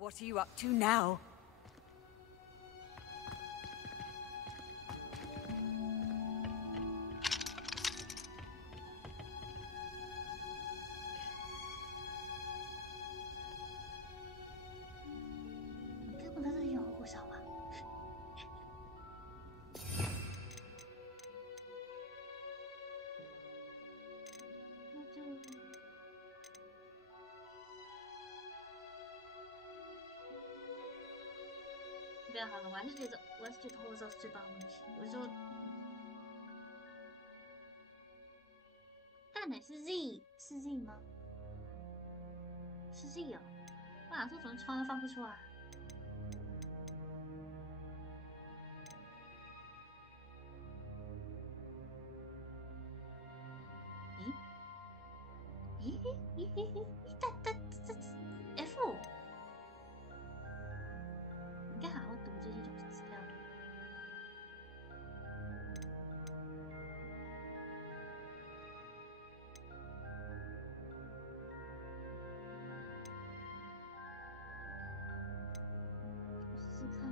What are you up to now?不要好了，我还是觉得后照是最棒的东西。我说，蛋奶是 Z 吗？是 Z 哦，我想说怎么窗都放不出来。这 F。应该好好读这些东西资料的。试试看。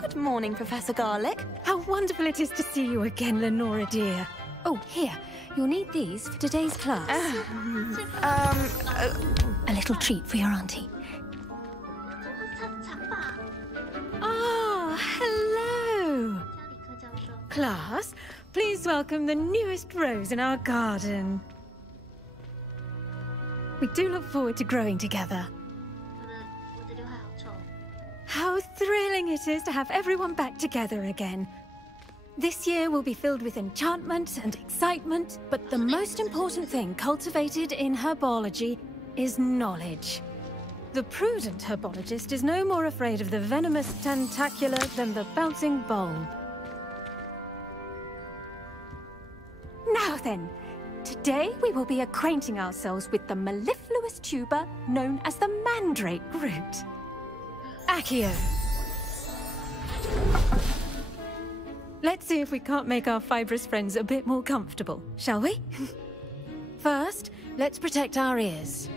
Good morning, Professor Garlick. How wonderful it is to see you again, Lenora dear. Oh, here. You'll need these for today's class. A little treat for your auntie. Ah, hello. Class, please welcome the newest rose in our garden. We do look forward to growing together. How thrilling it is to have everyone back together again. This year will be filled with enchantment and excitement, but the most important thing cultivated in herbology is knowledge. The prudent herbologist is no more afraid of the venomous tentacula than the bouncing bulb. Now then, today we will be acquainting ourselves with the mellifluous tuber known as the mandrake root. Accio. Let's see if we can't make our fibrous friends a bit more comfortable, shall we? First, let's protect our ears.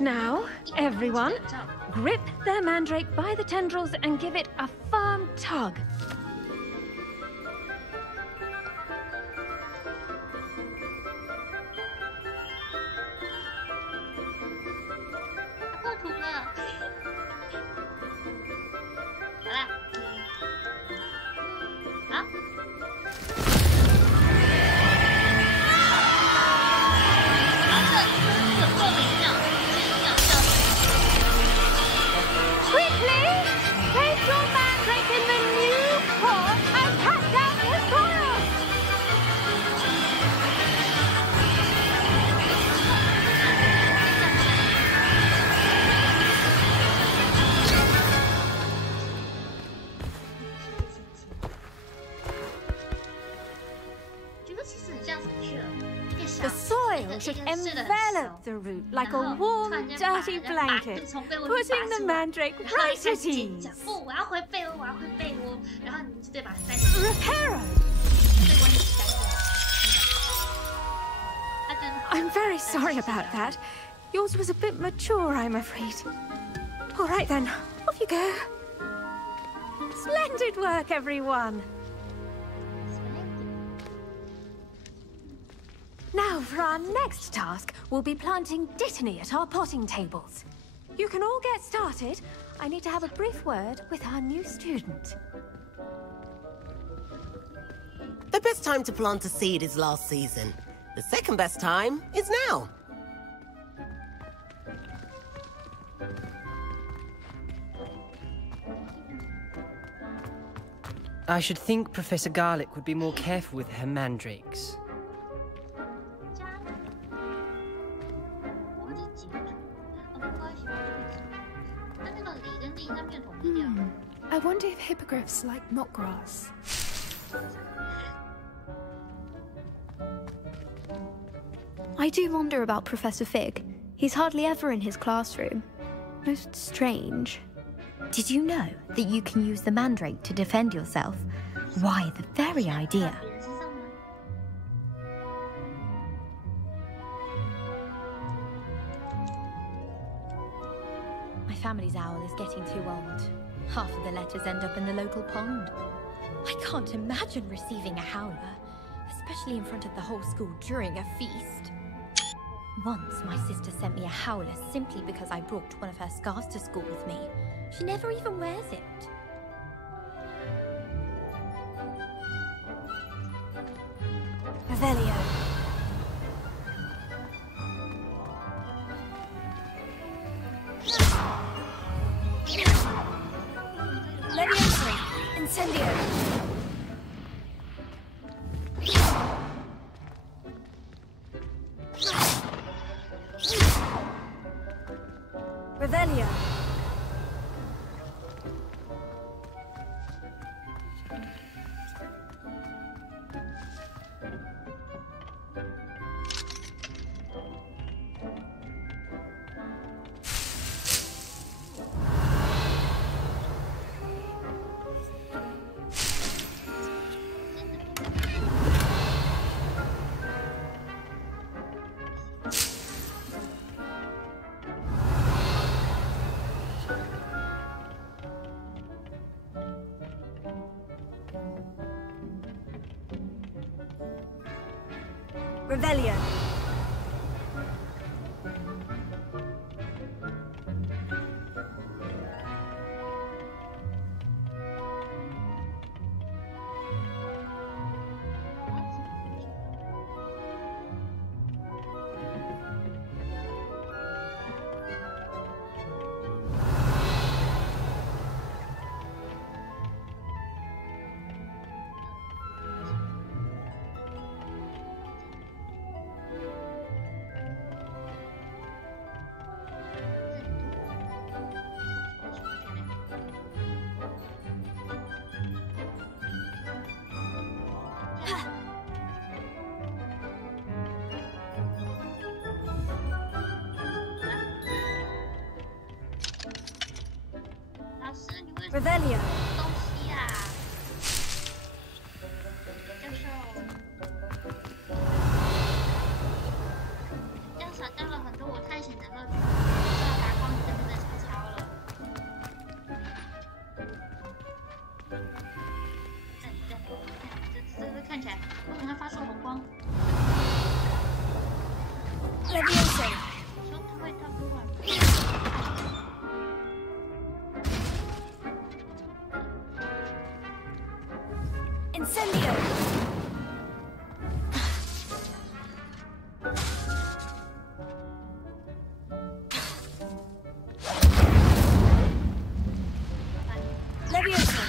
Now, everyone, grip their mandrake by the tendrils and give it a firm tug. The soil should envelop the root like a warm, dirty blanket, putting the mandrake right at ease. Reparo! I'm very sorry about that. Yours was a bit mature, I'm afraid. All right then, off you go. Splendid work, everyone. Now, for our next task, we'll be planting dittany at our potting tables. You can all get started. I need to have a brief word with our new student. The best time to plant a seed is last season. The second best time is now. I should think Professor Garlick would be more careful with her mandrakes. I wonder if hippogriffs like knotgrass. I do wonder about Professor Fig. He's hardly ever in his classroom. Most strange. Did you know that you can use the mandrake to defend yourself? Why, the very idea. 别人身上吗？ My family's owl is getting too old. Half of the letters end up in the local pond. I can't imagine receiving a howler, especially in front of the whole school during a feast. Once, my sister sent me a howler simply because I brought one of her scarves to school with me. She never even wears it. Revelio. Leviosa. Incendio. Revelio. Revelio. Revelio. 东西呀、教授，这样少掉了很多我探险的乐趣。这打光真的太超了。这看起来，为什么它发出红光？ Leviosa. 说它会跳出来。 Incendio. Leviosa.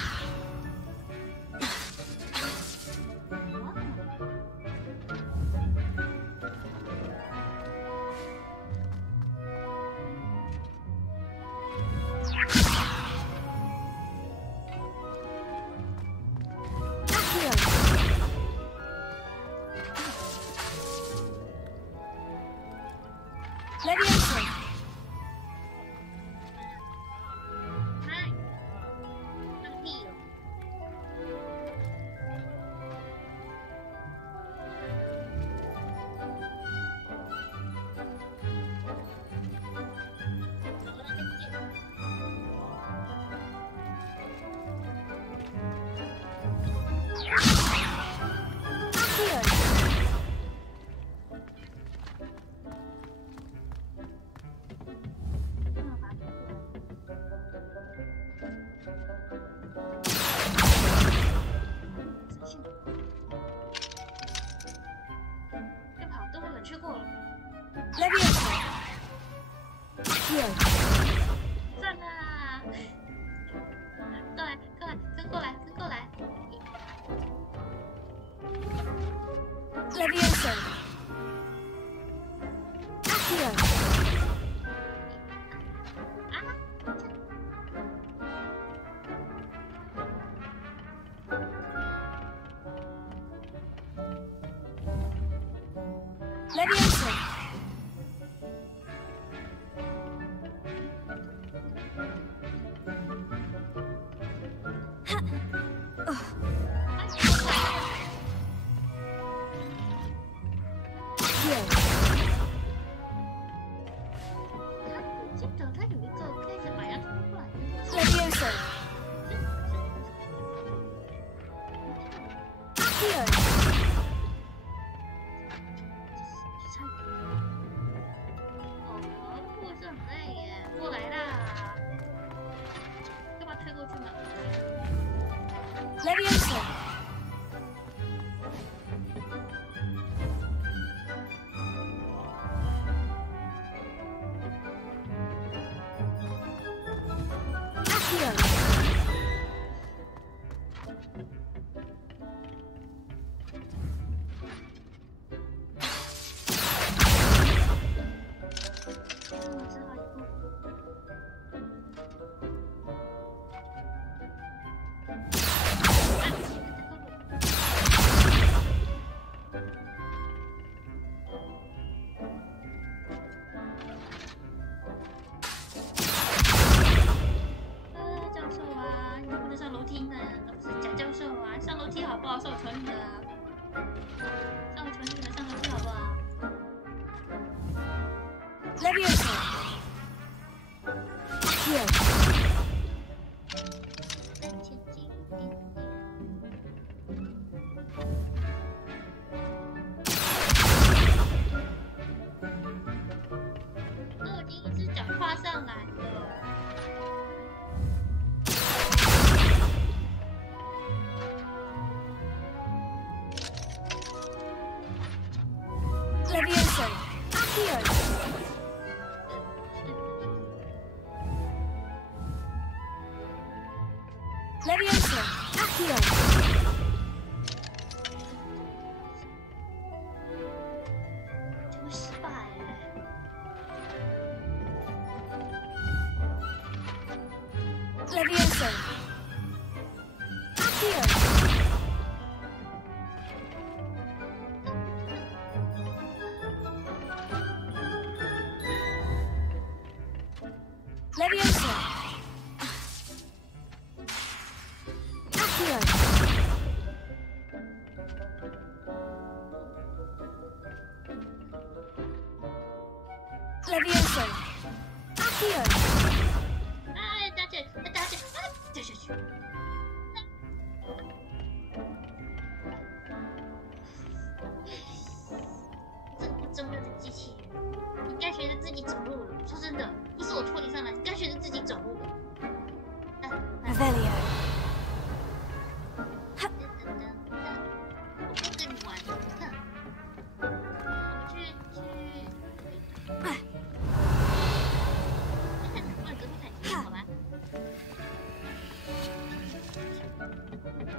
Leviosa. 嗨，放屁哦！ 被跑多了，去过了。 Leviosa. Heal. 赞啦！过来，过来，跟过来，跟过来。 Leviosa. Heal. 啊！ Leviosa. Leviosa. Here. 都已经一只脚跨上来了。Leviosa. Accio. Leviosa. Accio. Leviosa. Accio. Leviosa. Accio. Leviosa. Accio. 哎，大姐，大姐，啊，掉下去。这不中六的机器人，你该学着自己走路了。说真的，不是我拖你上来，你该学着自己走路了。Revelio. 我不跟你玩，我们去。哎，不能隔壁台阶，好吧？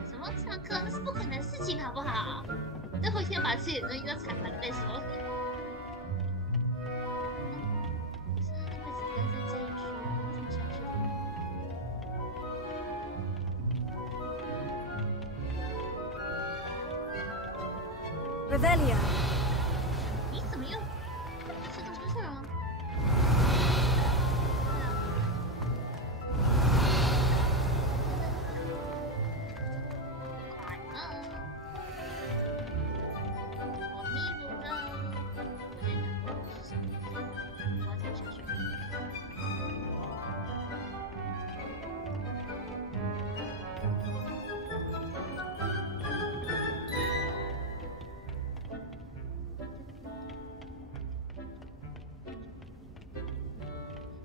什么上课那是不可能的事情，好不好？最后一天把自己的东西都踩完了再说。可是那个子弹在这一区，我怎么想去？ Revelio. 你怎么又是动出去了吗？快了，我迷路了。我要踩下去。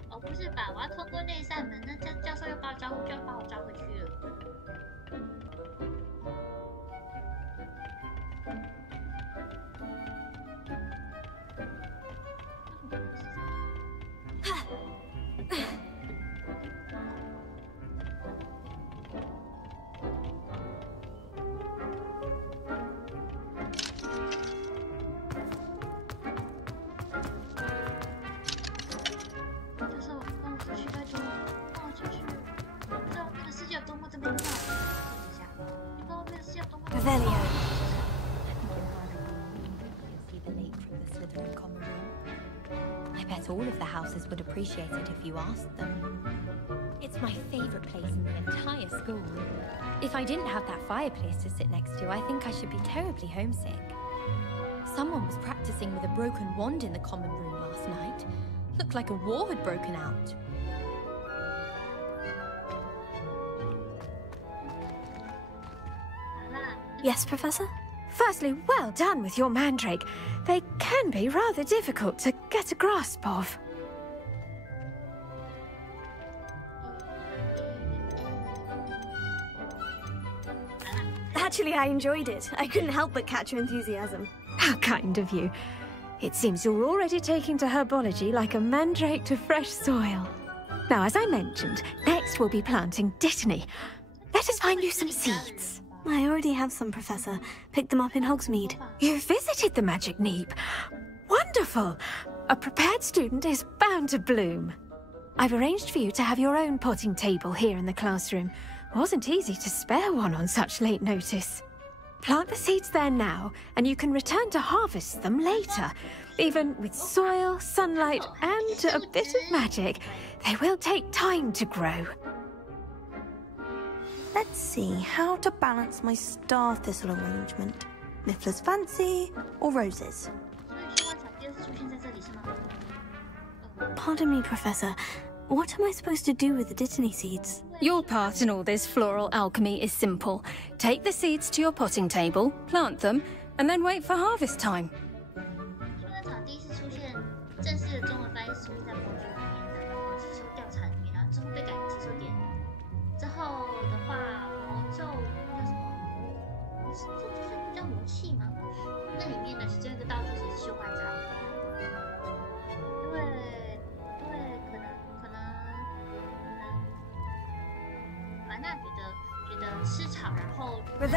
哦，不是吧？我要通过那一扇门，那教授又把我招呼，就要把我招回去了。教授，帮我出去，拜托，帮我出去！我不知道那个世界有多么的美妙。等一下，你不知道那个世界有多么的美妙。 Revelio. See the lake from the Slytherin common room. I bet all of the houses would appreciate it if you asked them. It's my favorite place in the entire school. If I didn't have that fireplace to sit next to, I think I should be terribly homesick. Someone was practicing with a broken wand in the common room last night. Looked like a war had broken out. Yes, Professor? Firstly, well done with your mandrake. They can be rather difficult to get a grasp of. Actually, I enjoyed it. I couldn't help but catch your enthusiasm. How kind of you. It seems you're already taking to herbology like a mandrake to fresh soil. Now, as I mentioned, next we'll be planting dittany. Let us find you some seeds. I already have some, Professor. Picked them up in Hogsmeade. You visited the Magic Neep. Wonderful! A prepared student is bound to bloom. I've arranged for you to have your own potting table here in the classroom. Wasn't easy to spare one on such late notice. Plant the seeds there now, and you can return to harvest them later. Even with soil, sunlight, and a bit of magic, they will take time to grow. Let's see how to balance my star thistle arrangement. Niffler's fancy or roses? Pardon me, Professor. What am I supposed to do with the dittany seeds? Your part in all this floral alchemy is simple. Take the seeds to your potting table, plant them, and then wait for harvest time. 说那场第一次出现正式的中文翻译是出现在博主里面的，然后接受调查里面，然后之后被改成接受点。之后的话，魔咒叫什么？这就是叫魔器吗？那里面的其中一个道具是绣花草。因为可能，反正觉得吃草，然后长得怪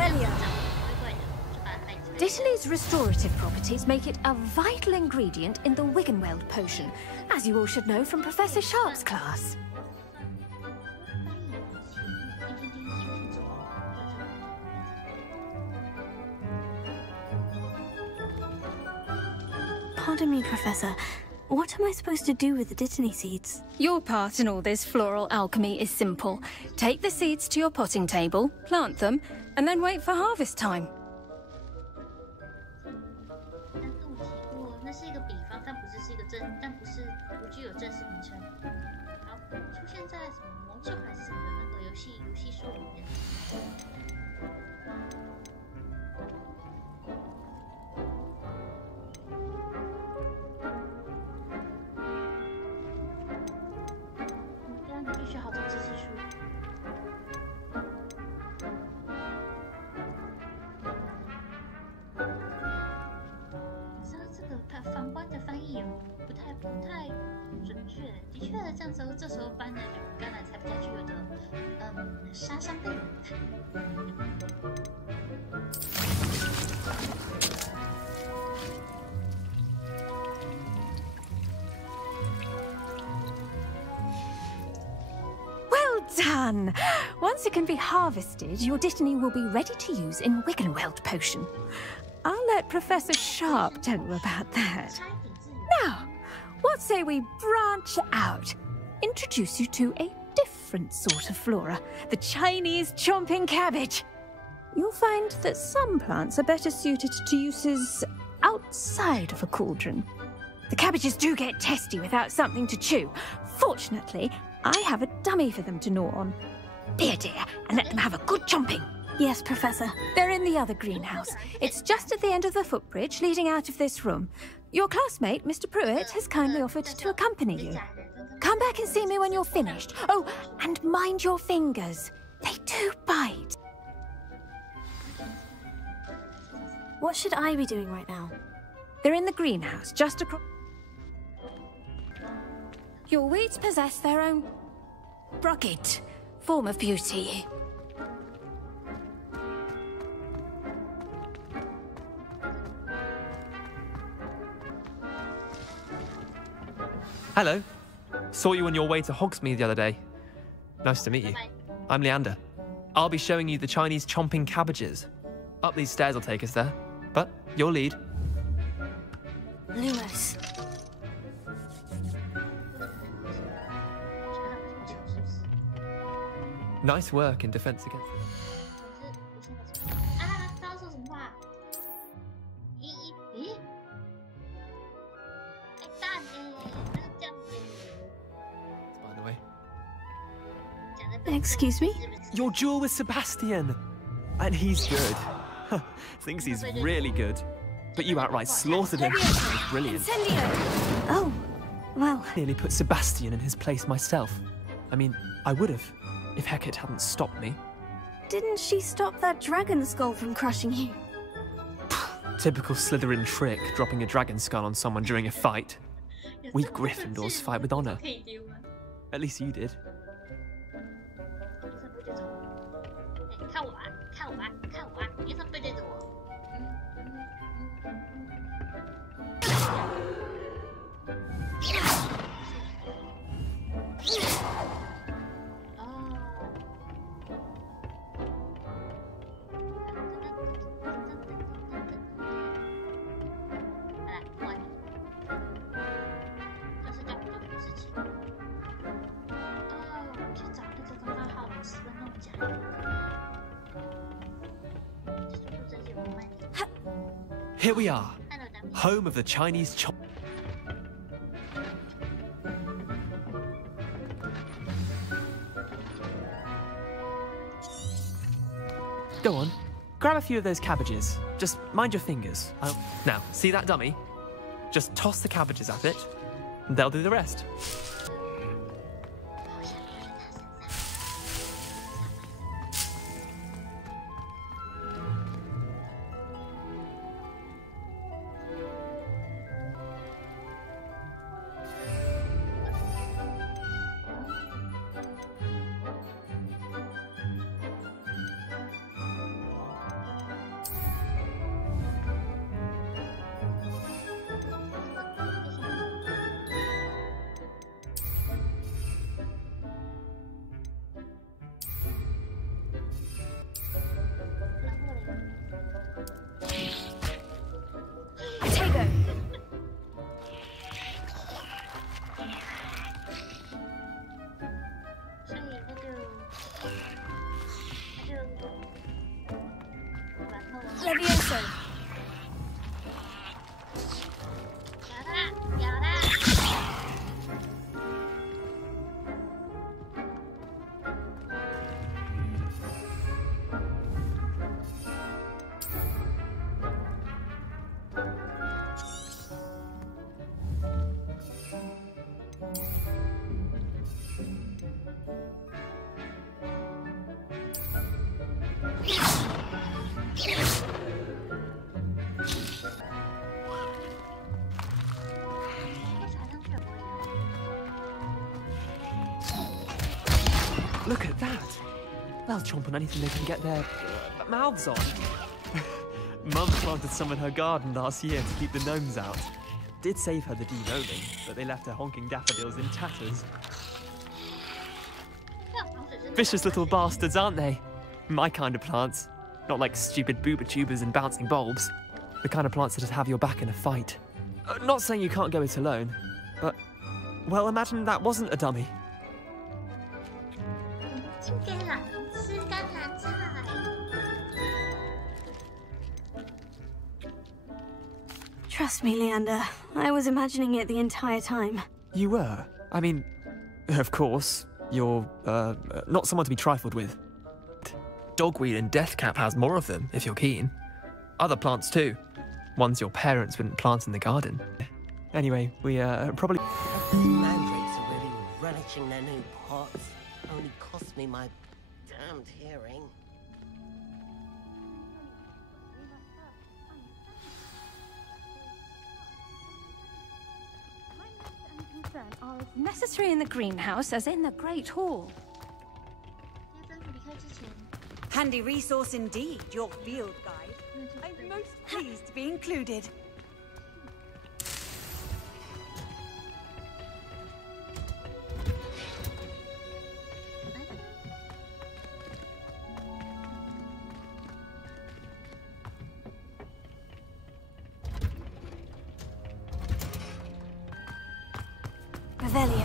怪的，就把它带走。Dittany's restorative properties make it a vital ingredient in the Wiggenweld potion, as you all should know from Professor Sharp's class. Pardon me, Professor. What am I supposed to do with the dittany seeds? Your part in all this floral alchemy is simple. Take the seeds to your potting table, plant them, and then wait for harvest time. 那是一个比方，但不具有正式名称。然后出现在什么魔咒还是什么的那个游戏书里面。必须好多知识书。知道这个它房官的翻译也不太准确。的确，这时候搬的橄榄才比较具有的杀伤力。Done! Once it can be harvested, your dittany will be ready to use in Wiggenweld potion. I'll let Professor Sharp tell you about that. Now, what say we branch out? Introduce you to a different sort of flora, the Chinese chomping cabbage. You'll find that some plants are better suited to uses outside of a cauldron. The cabbages do get testy without something to chew. Fortunately, I have a dummy for them to gnaw on. Be a dear and let them have a good chomping. Yes, Professor. They're in the other greenhouse. It's just at the end of the footbridge leading out of this room. Your classmate, Mr. Pruitt, has kindly offered to accompany you. Come back and see me when you're finished. Oh, and mind your fingers. They do bite. What should I be doing right now? They're in the greenhouse, just across... Your weeds possess their own rugged form of beauty. Hello. Saw you on your way to Hogsmeade the other day. Nice to meet you. I'm Leander. I'll be showing you the Chinese chomping cabbages. Up these stairs will take us there. But your lead. Lewis. Nice work in defense against them. 他要说什么话？蛋不是这样子。By the way. Excuse me? Your duel with Sebastian. And he's good. Thinks he's really good. But you outright slaughtered him. Brilliant. Oh, well. Nearly put Sebastian in his place myself. I mean, I would have. If Hecate hadn't stopped me. Didn't she stop that dragon skull from crushing you? Typical Slytherin trick, dropping a dragon skull on someone during a fight. We Gryffindors fight with honor. At least you did. 看我啊，看我啊，看我啊！你为什么背对着我？Here we are, home of the Chinese chop. Go on. Grab a few of those cabbages. Just mind your fingers. Now, see that dummy? Just toss the cabbages at it, and they'll do the rest. Levioso. Look at that. They'll chomp on anything they can get their mouths on. Mum planted some in her garden last year to keep the gnomes out. Did save her the de-gnoming, but they left her honking daffodils in tatters. Vicious little bastards, aren't they? My kind of plants. Not like stupid booba tubers and bouncing bulbs. The kind of plants that just have your back in a fight. Not saying you can't go it alone, but... well, imagine that wasn't a dummy. Trust me, Leander. I was imagining it the entire time. You were? I mean, of course, you're, not someone to be trifled with. Dogweed and deathcap has more of them, if you're keen. Other plants too. Ones your parents wouldn't plant in the garden. Anyway, we, probably... Mandrakes are really relishing their new pots. Only cost me my damned hearing. Are as necessary in the greenhouse as in the Great Hall. Handy resource indeed, your field guide. I'm most pleased to be included. Revelio.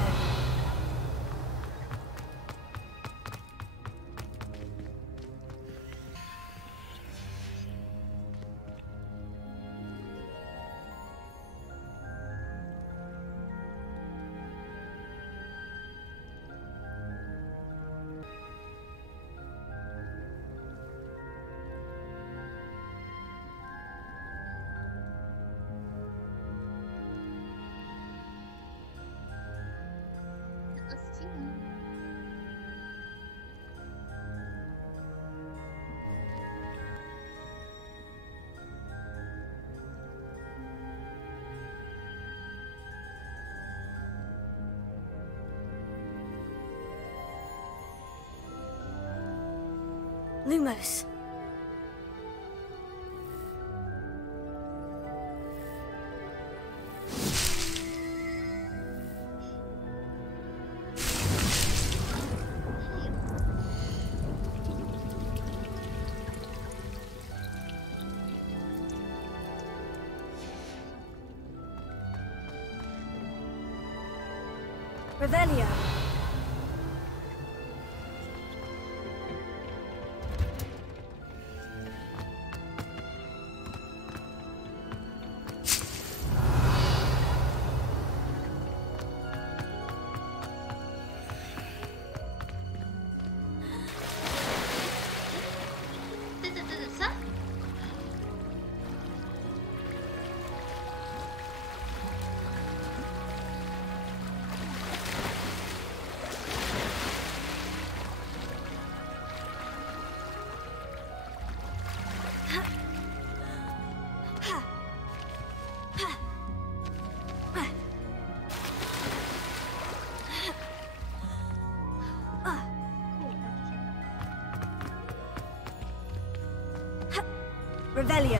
Lumos. Revelio. Revelio.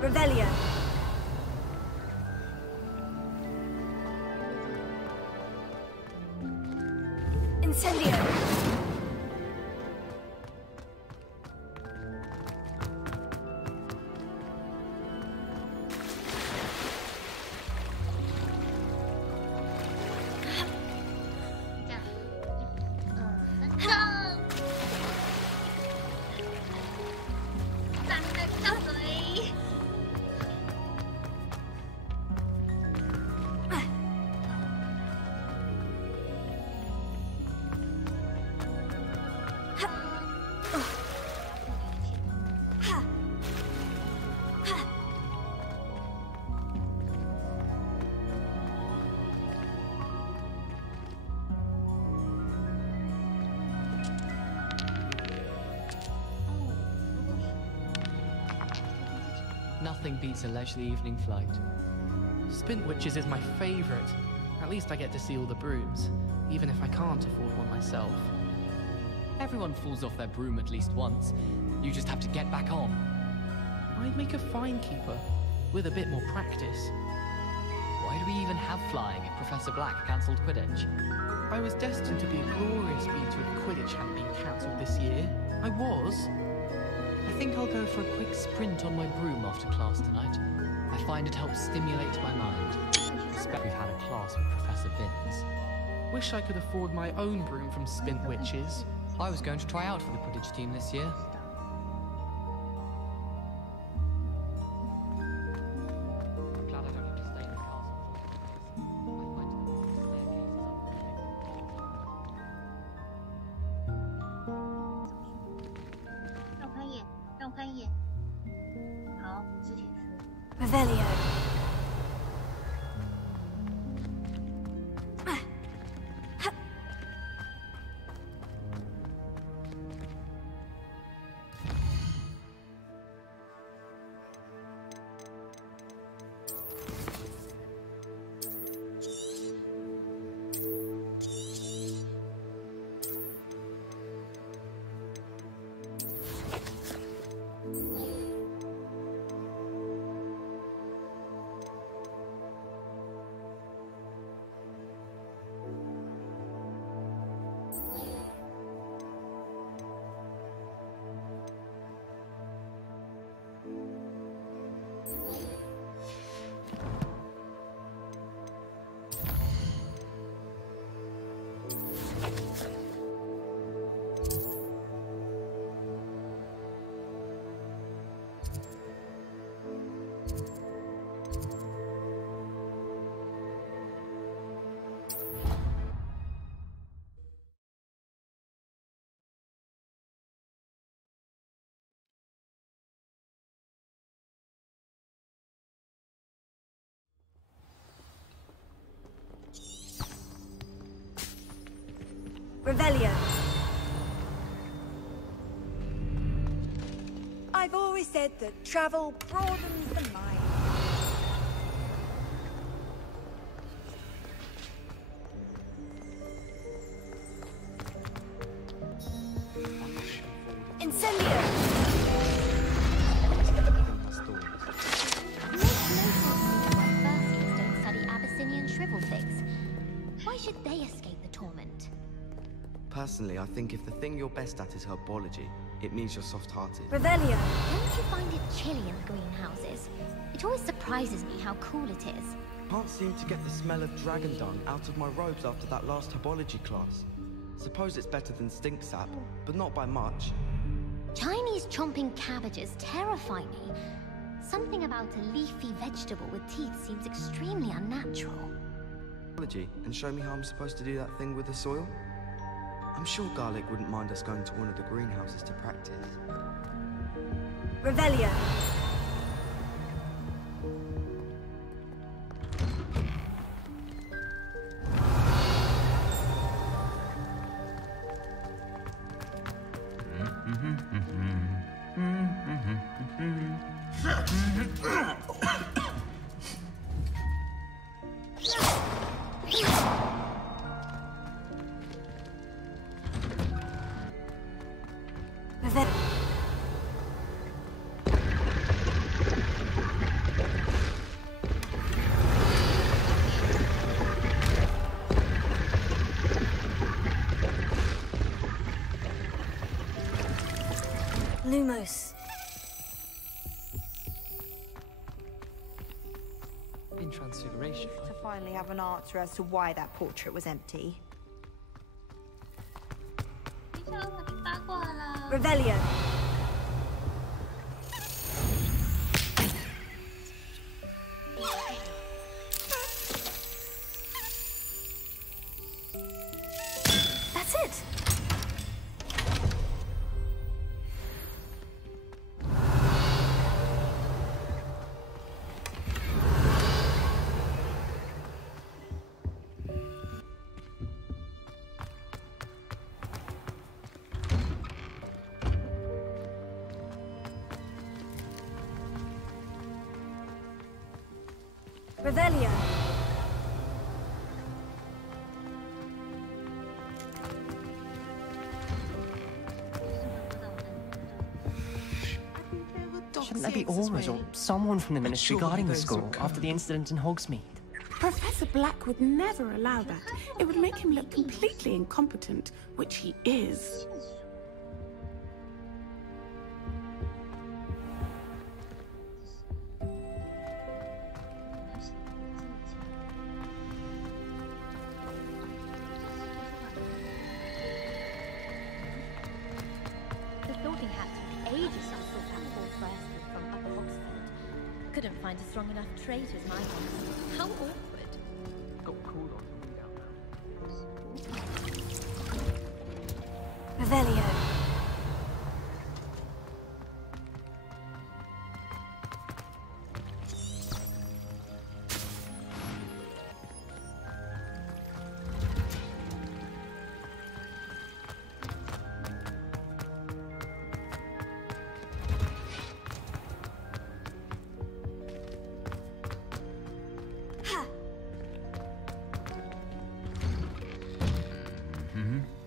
Revelio. Incendio. Nothing beats a leisurely evening flight. Spintwitches is my favourite. At least I get to see all the brooms, even if I can't afford one myself. Everyone falls off their broom at least once. You just have to get back on. I'd make a fine keeper, with a bit more practice. Why do we even have flying if Professor Black cancelled Quidditch? I was destined to be a glorious beater if Quidditch hadn't been cancelled this year. I was. I think I'll go for a quick sprint on my broom after class tonight. I find it helps stimulate my mind. Expect we've had a class with Professor Binns. Wish I could afford my own broom from Spintwitches. I was going to try out for the Quidditch team this year. I'm glad I don't have to stay in the castle for I find the staircases up there. 让我看一眼，让我看一眼。好，之前是。Revelio. Revelio. I've always said that travel broadens the mind. Incendio! Don't study Abyssinian shrivel figs. Why should they escape the torment? Personally, I think if the thing you're best at is herbology, it means you're soft-hearted. Revelio. Don't you find it chilly in the greenhouses? It always surprises me how cool it is. Can't seem to get the smell of dragon dung out of my robes after that last herbology class. Suppose it's better than stink sap, but not by much. Chinese chomping cabbages terrify me. Something about a leafy vegetable with teeth seems extremely unnatural. Herbology, and show me how I'm supposed to do that thing with the soil? I'm sure Garlic wouldn't mind us going to one of the greenhouses to practice. Revelio. Lumos. In Transfiguration. To finally have an answer as to why that portrait was empty. Revelio. That's it. Revelio. Shouldn't there be auras or someone from the ministry guarding the school after the incident in Hogsmeade? Professor Black would never allow that. It would make him look completely incompetent, which he is. The sorting hat took ages to sort out Paul Fresco from Upper Oxford. Couldn't find a strong enough trait as my boss. How awkward. Got cool on now. Revelio.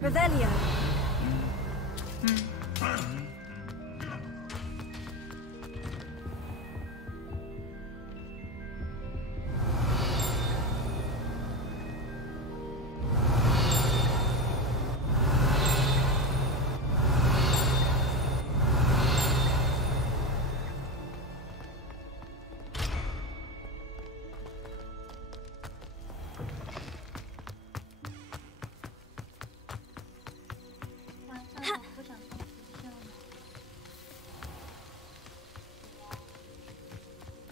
Revelio.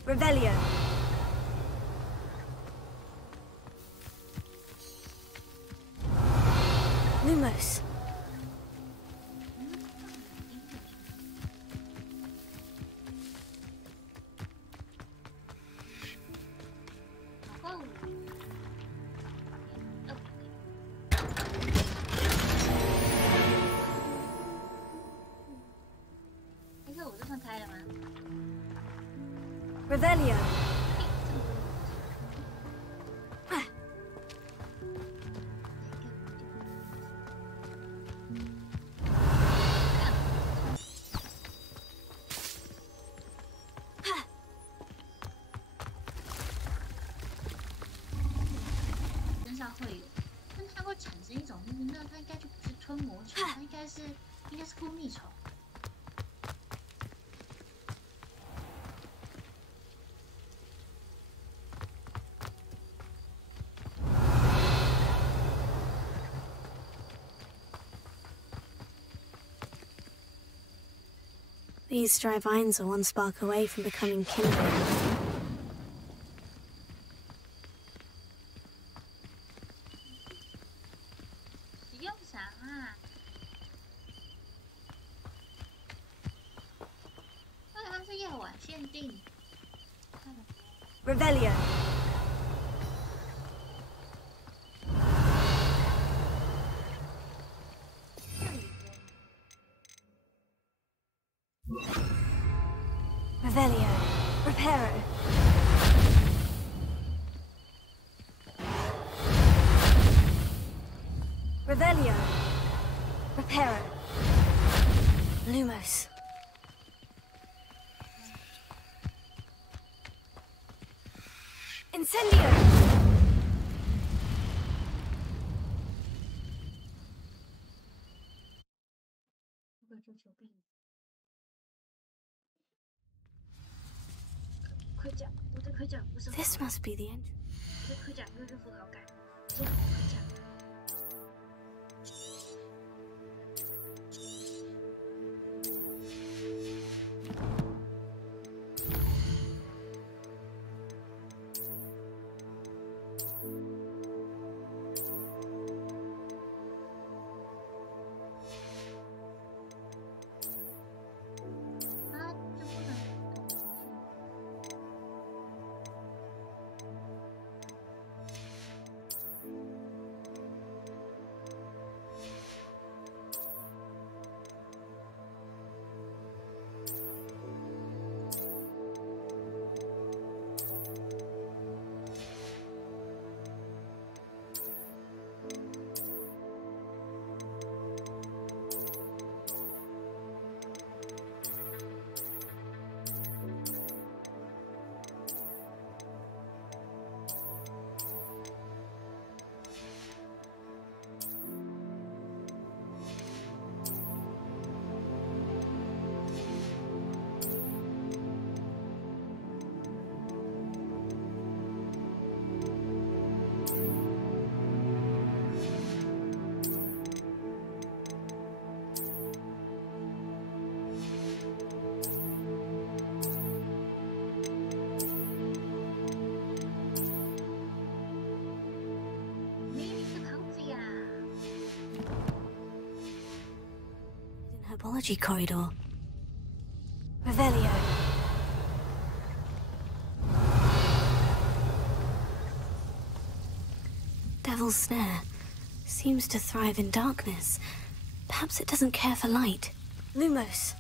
Revelio. Lumos. Revelio. 身上会有，但它会产生一种那它应该就不是吞魔虫，它应该是故蜜虫。 These dry vines are one spark away from becoming kindling. 使用啥啊？它是夜晚限定。Revelio. Revelio. Reparo. Revelio. Reparo. Lumos. Incendio. This must be the entrance. 我的盔甲没有任何好感，Herbology corridor. Revelio. Devil's Snare seems to thrive in darkness. Perhaps it doesn't care for light. Lumos.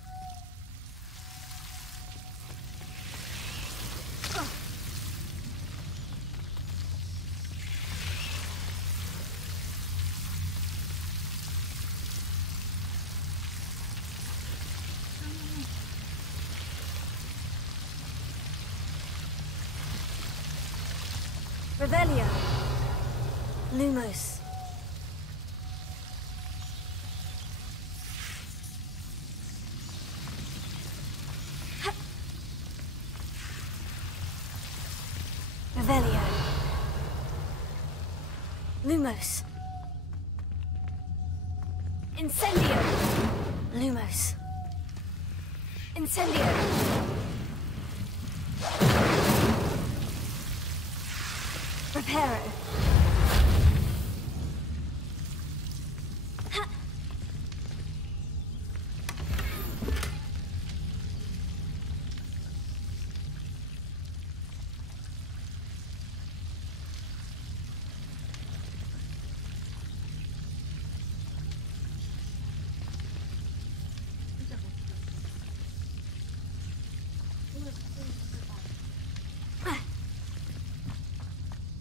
Revelio. Lumos. Revelio. Lumos. Incendio. Lumos. Incendio. Reparo. Ha.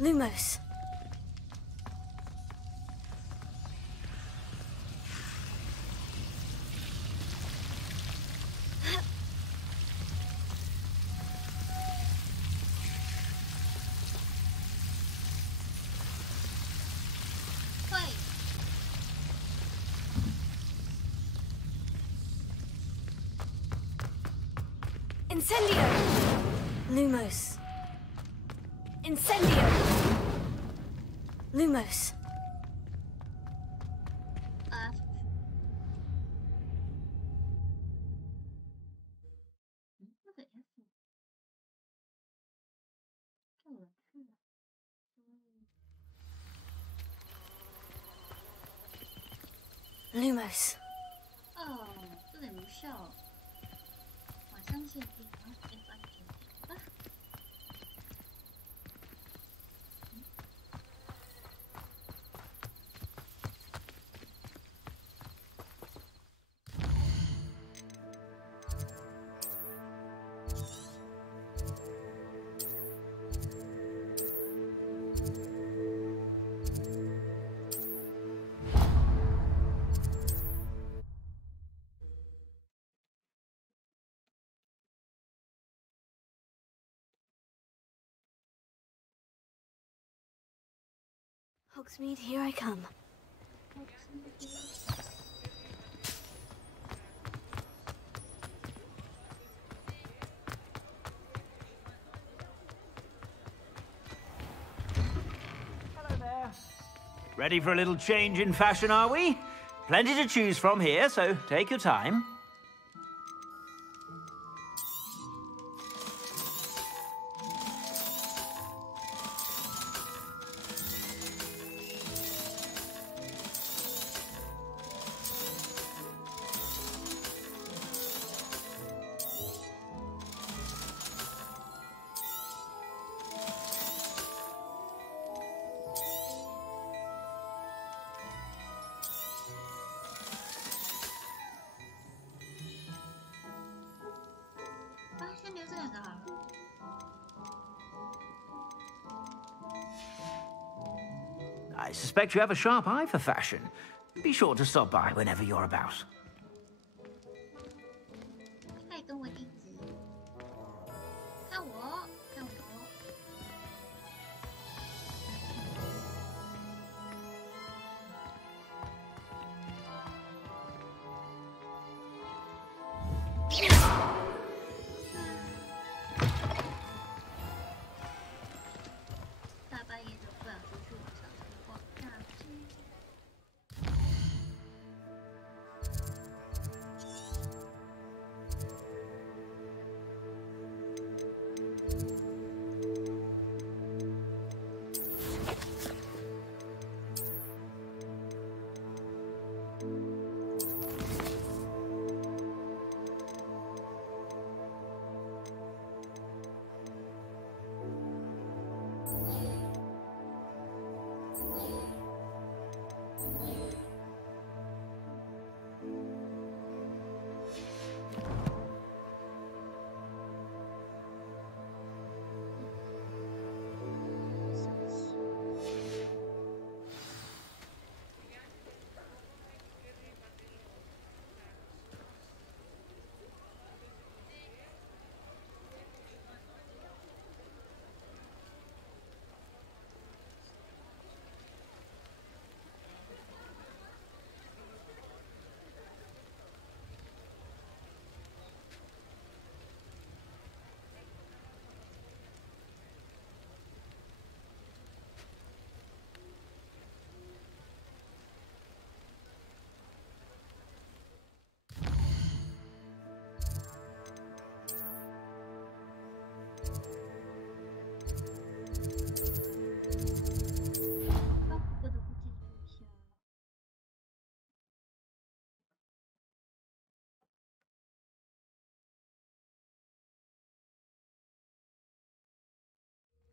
Lumos. Incendio! Lumos. Incendio! Lumos. Lumos. 哦，这点无效。晚上限定，然后先翻进去啊。Hogsmeade, here I come. Hello there. Ready for a little change in fashion, are we? Plenty to choose from here, so take your time. I suspect you have a sharp eye for fashion. Be sure to stop by whenever you're about. 快跟我一直看我，看我。大半夜的不想出去，想去逛大街。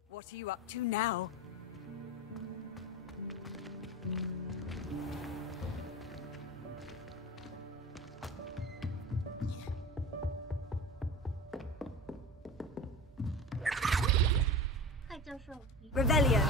What are you up to now? Revelio.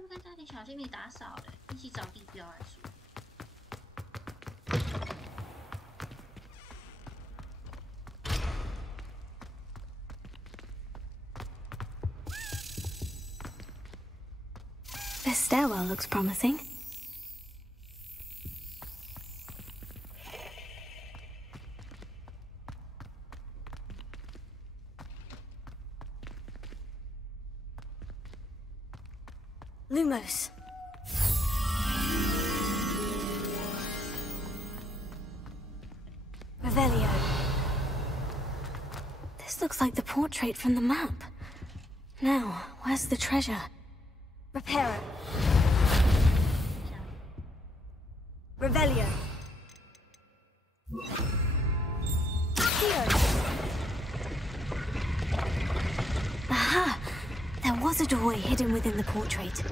不然家里小心没打扫了，比起找地标来说。 This stairwell looks promising. Lumos. Revelio. This looks like the portrait from the map. Now, where's the treasure? Reparo. Revelio. Aha! There was a doorway hidden within the portrait.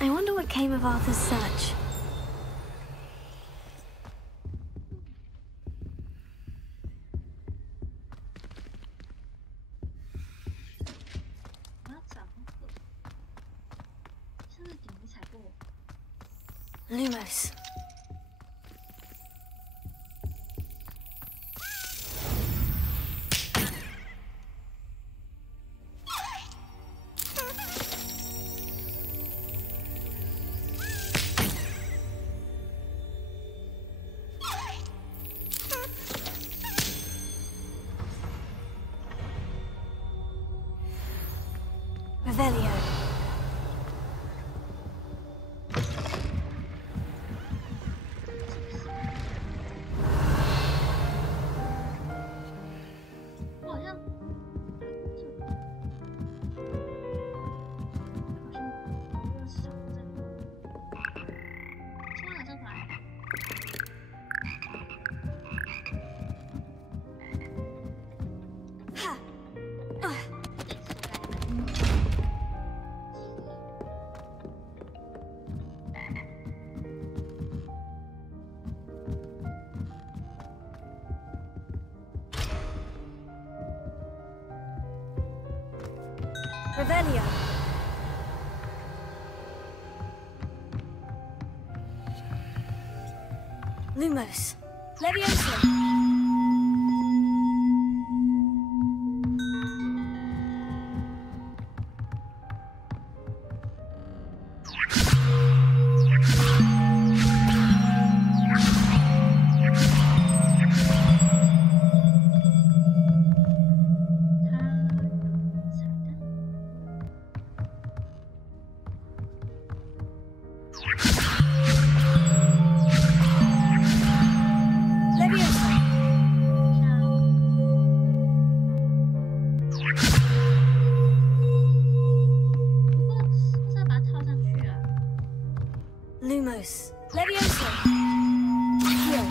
I wonder what came of Arthur's search. Lumos. Revelio. Revelio. Lumos. Levioso. Lumos. Levioso. Here.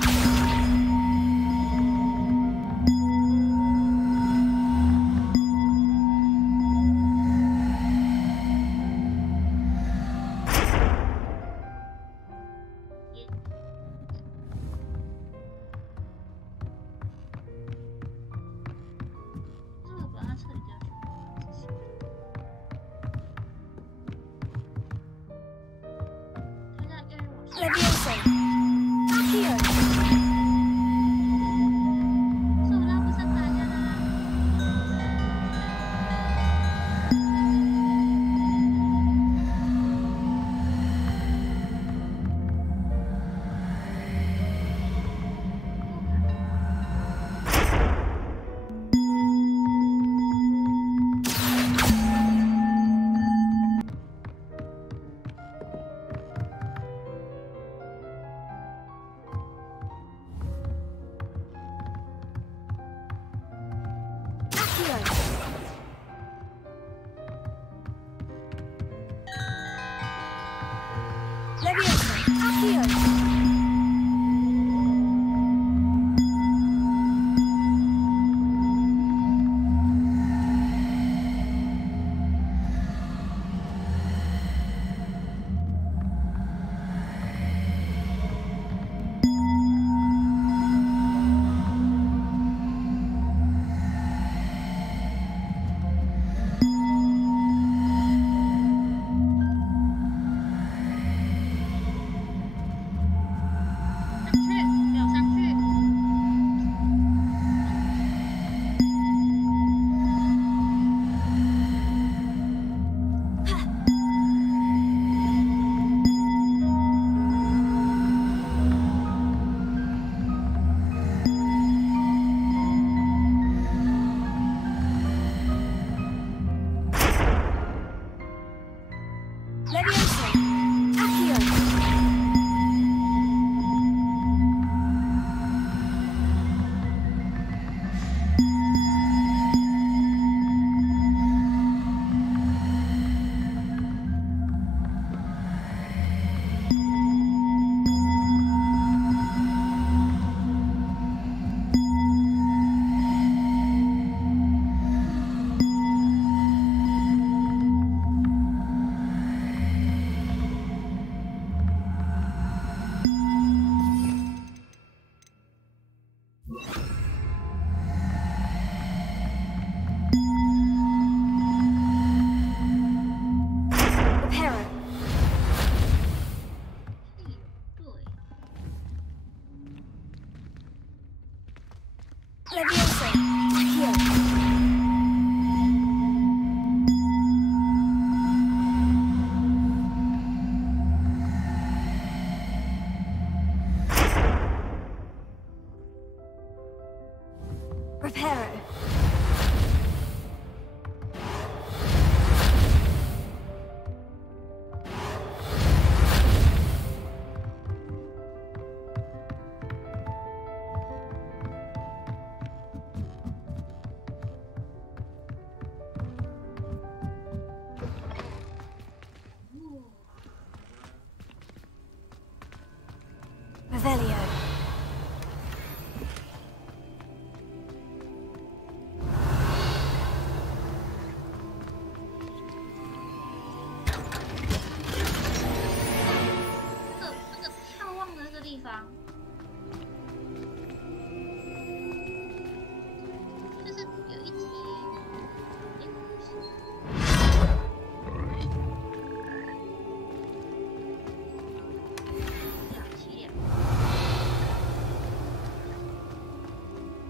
Revelio.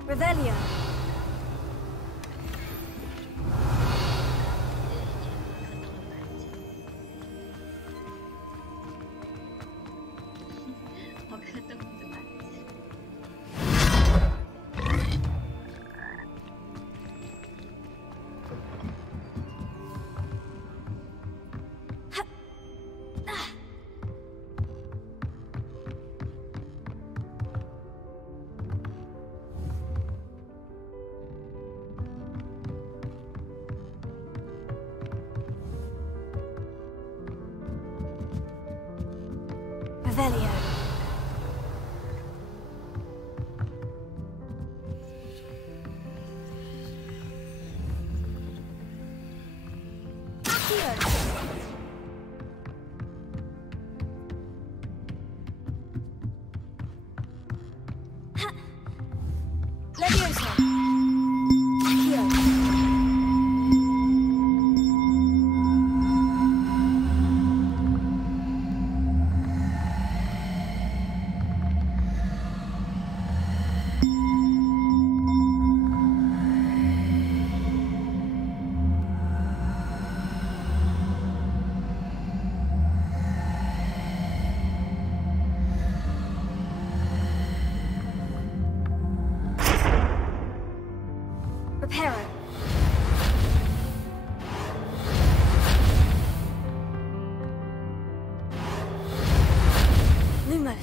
Revelio.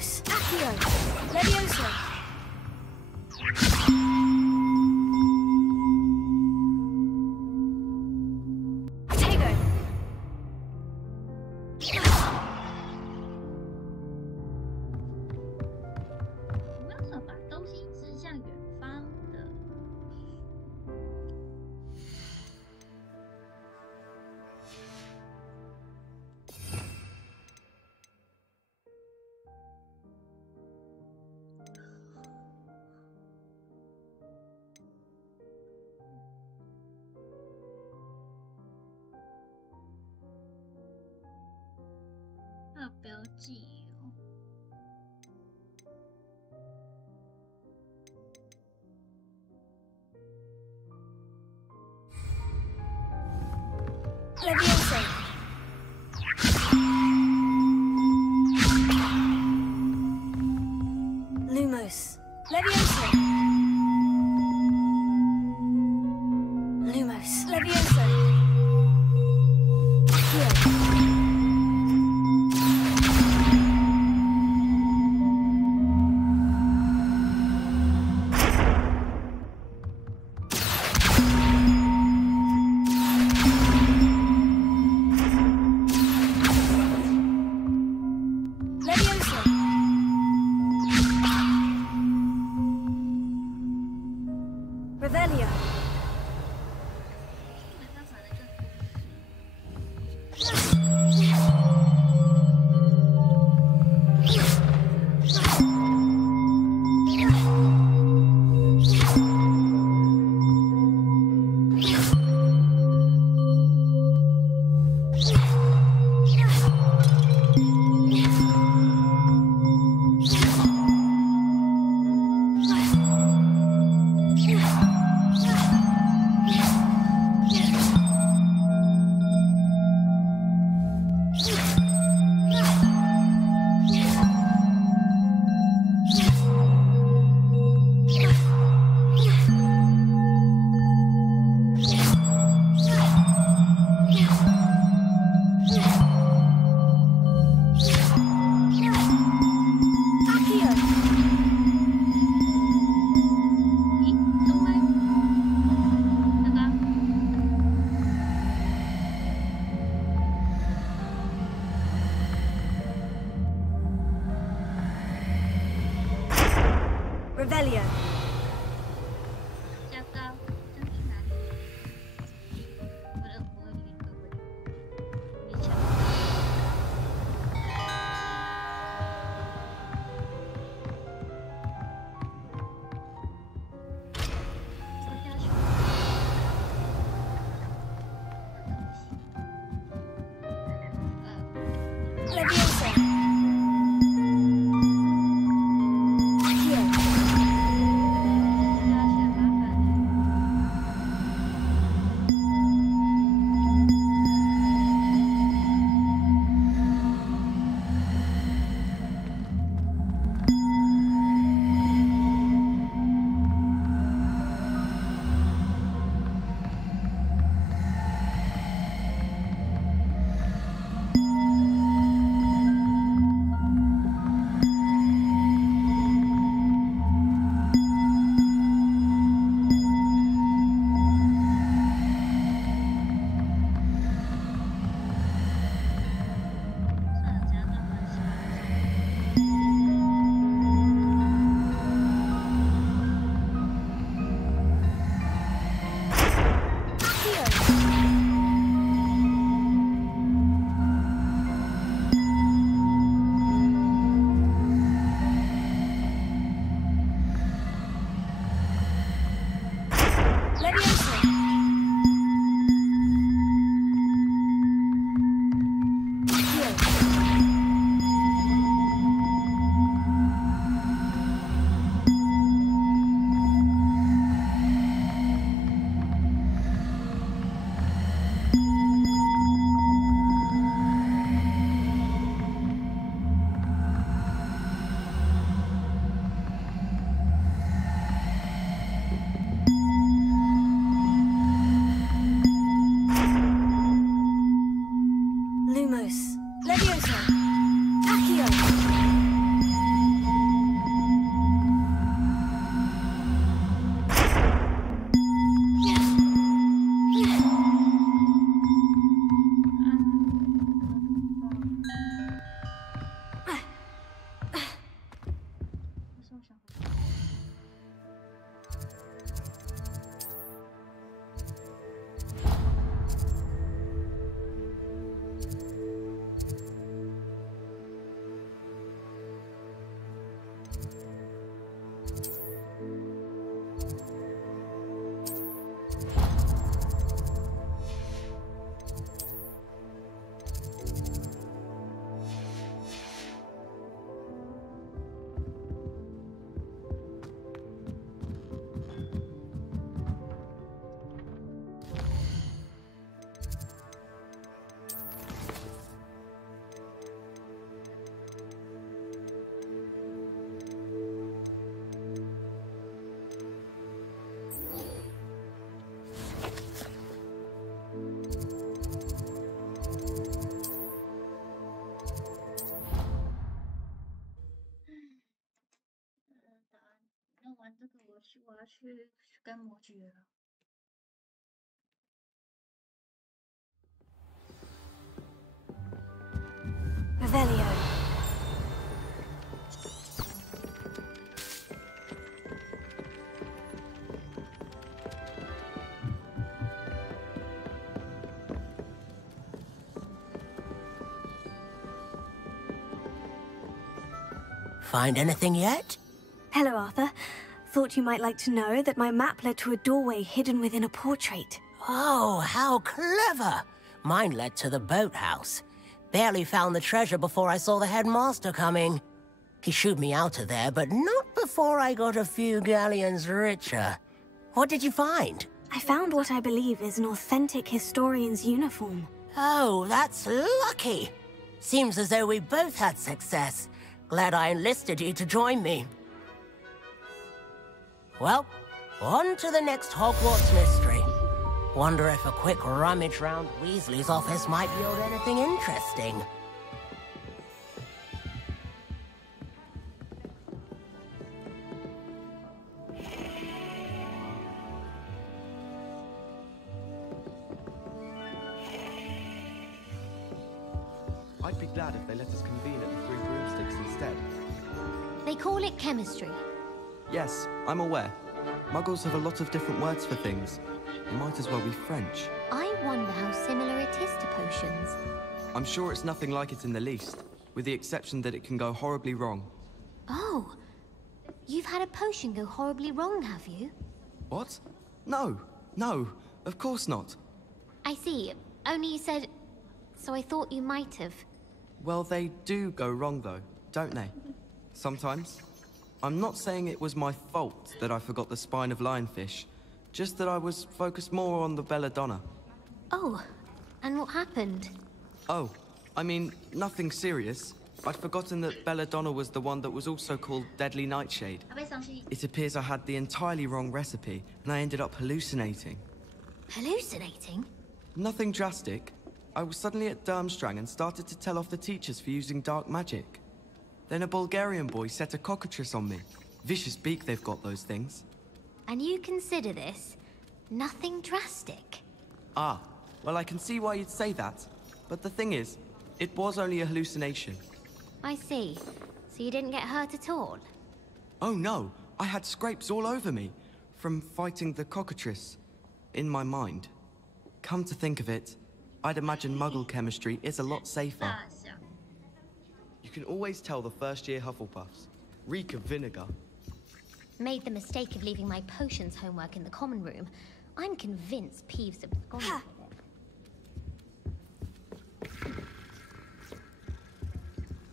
Lumos. Accio. Levioso. Tego. 我们要把东西指向远方的。要标记哦。Levioso. Lumos. Levioso. Lumos. Levioso. Accio. Levioso. Revelio. 加高，这是哪里？我的火力各位，没抢到。走下去。Levioso. Lumos. Levioso. Accio. 去跟魔局了。Revelio. Find anything yet? Hello, Arthur. Thought you might like to know that my map led to a doorway hidden within a portrait. Oh, how clever! Mine led to the boathouse. Barely found the treasure before I saw the headmaster coming. He shooed me out of there, but not before I got a few galleons richer. What did you find? I found what I believe is an authentic historian's uniform. Oh, that's lucky. Seems as though we both had success. Glad I enlisted you to join me. Well, on to the next Hogwarts mystery. Wonder if a quick rummage round Weasley's office might yield anything interesting. I'd be glad if they let us convene at the Three Broomsticks instead. They call it chemistry. Yes, I'm aware. Muggles have a lot of different words for things. It might as well be French. I wonder how similar it is to potions. I'm sure it's nothing like it in the least, with the exception that it can go horribly wrong. Oh, you've had a potion go horribly wrong, have you? What? No, of course not. I see. Only you said... So I thought you might have. Well, they do go wrong though, don't they? Sometimes. I'm not saying it was my fault that I forgot the spine of lionfish, just that I was focused more on the belladonna. Oh, and what happened? Oh, I mean, nothing serious. I'd forgotten that belladonna was the one that was also called deadly nightshade. It appears I had the entirely wrong recipe, and I ended up hallucinating. Hallucinating? Nothing drastic. I was suddenly at Durmstrang and started to tell off the teachers for using dark magic. Then a Bulgarian boy set a cockatrice on me. Vicious beak they've got, those things. And you consider this nothing drastic? Ah, well I can see why you'd say that. But the thing is, it was only a hallucination. I see. So you didn't get hurt at all? Oh no, I had scrapes all over me, from fighting the cockatrice, in my mind. Come to think of it, I'd imagine Muggle chemistry is a lot safer. You can always tell the first-year Hufflepuffs. Reek of vinegar. Made the mistake of leaving my potions homework in the common room. I'm convinced Peeves have gone with it.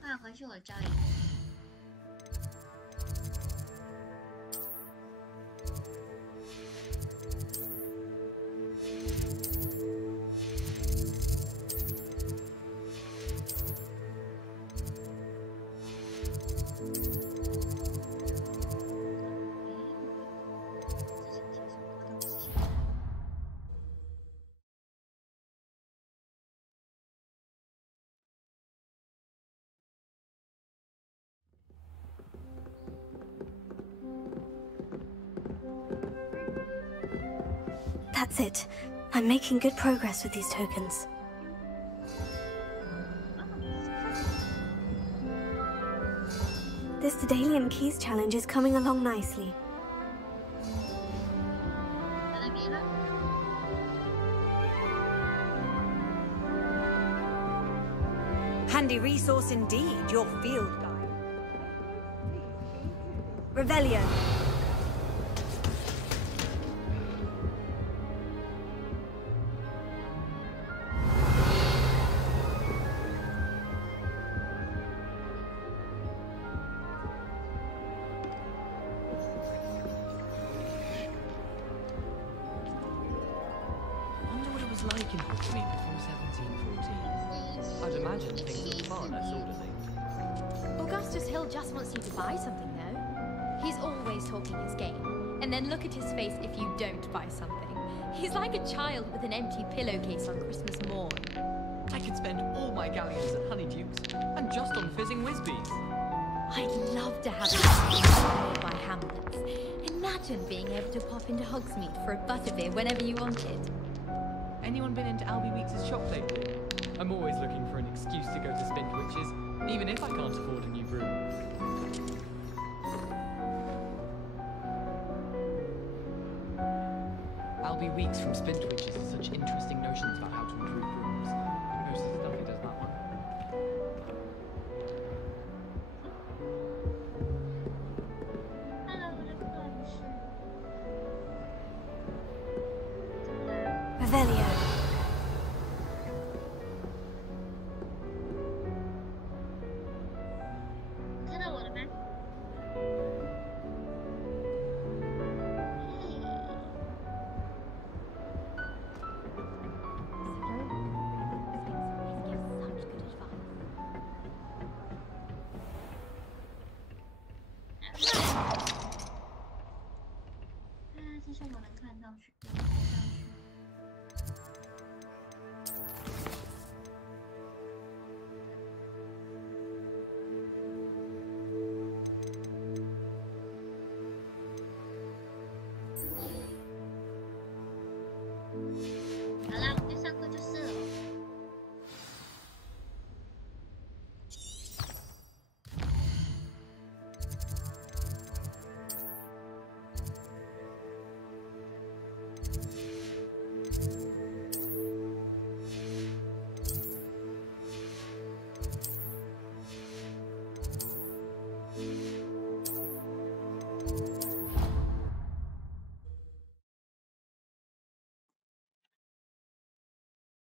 快回去我教你。That's it. I'm making good progress with these tokens. This Daedalian Keys challenge is coming along nicely. Handy resource indeed, your field guide. Revelio. Like in Hogsmeade before 1714. I'd imagine things are far less orderly. Augustus Hill just wants you to buy something, though. He's always talking his game, and then look at his face if you don't buy something. He's like a child with an empty pillowcase on Christmas morn. I could spend all my galleons at Honeydukes, and just on fizzing whizbees. I'd love to have it made by Hamlets. imagine being able to pop into Hogsmeade for a butterbeer whenever you wanted? Anyone been into Albie Weeks' shop lately? I'm always looking for an excuse to go to Spintwitch's, even if I can't afford a new broom. Albie Weeks from Spintwitch's has such interesting notions about how to improve brooms. Most of the stuff he does that one. Revelio. 看到我了吗？这是我能看上去。好啦，我们上课就是了。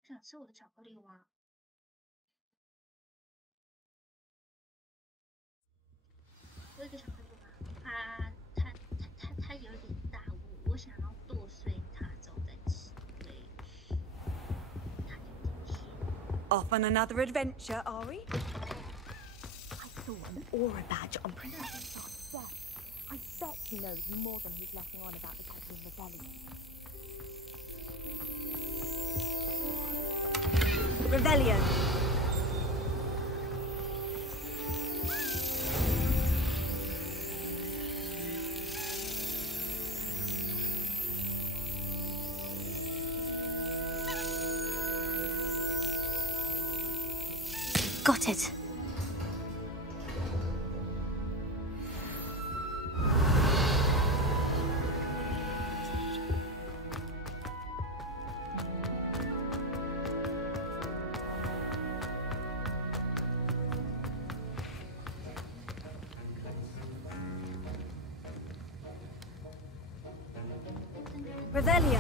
想吃我的巧克力蛙。我有一个巧克力蛙，它有点大，我想要剁碎它之后再吃，因为它有点甜。 Off on another adventure, are we? I saw an aura badge on Prince Sharp's desk. I bet he knows more than he's letting on about the Captain Rebellion. Revelio. Got it. Revelio.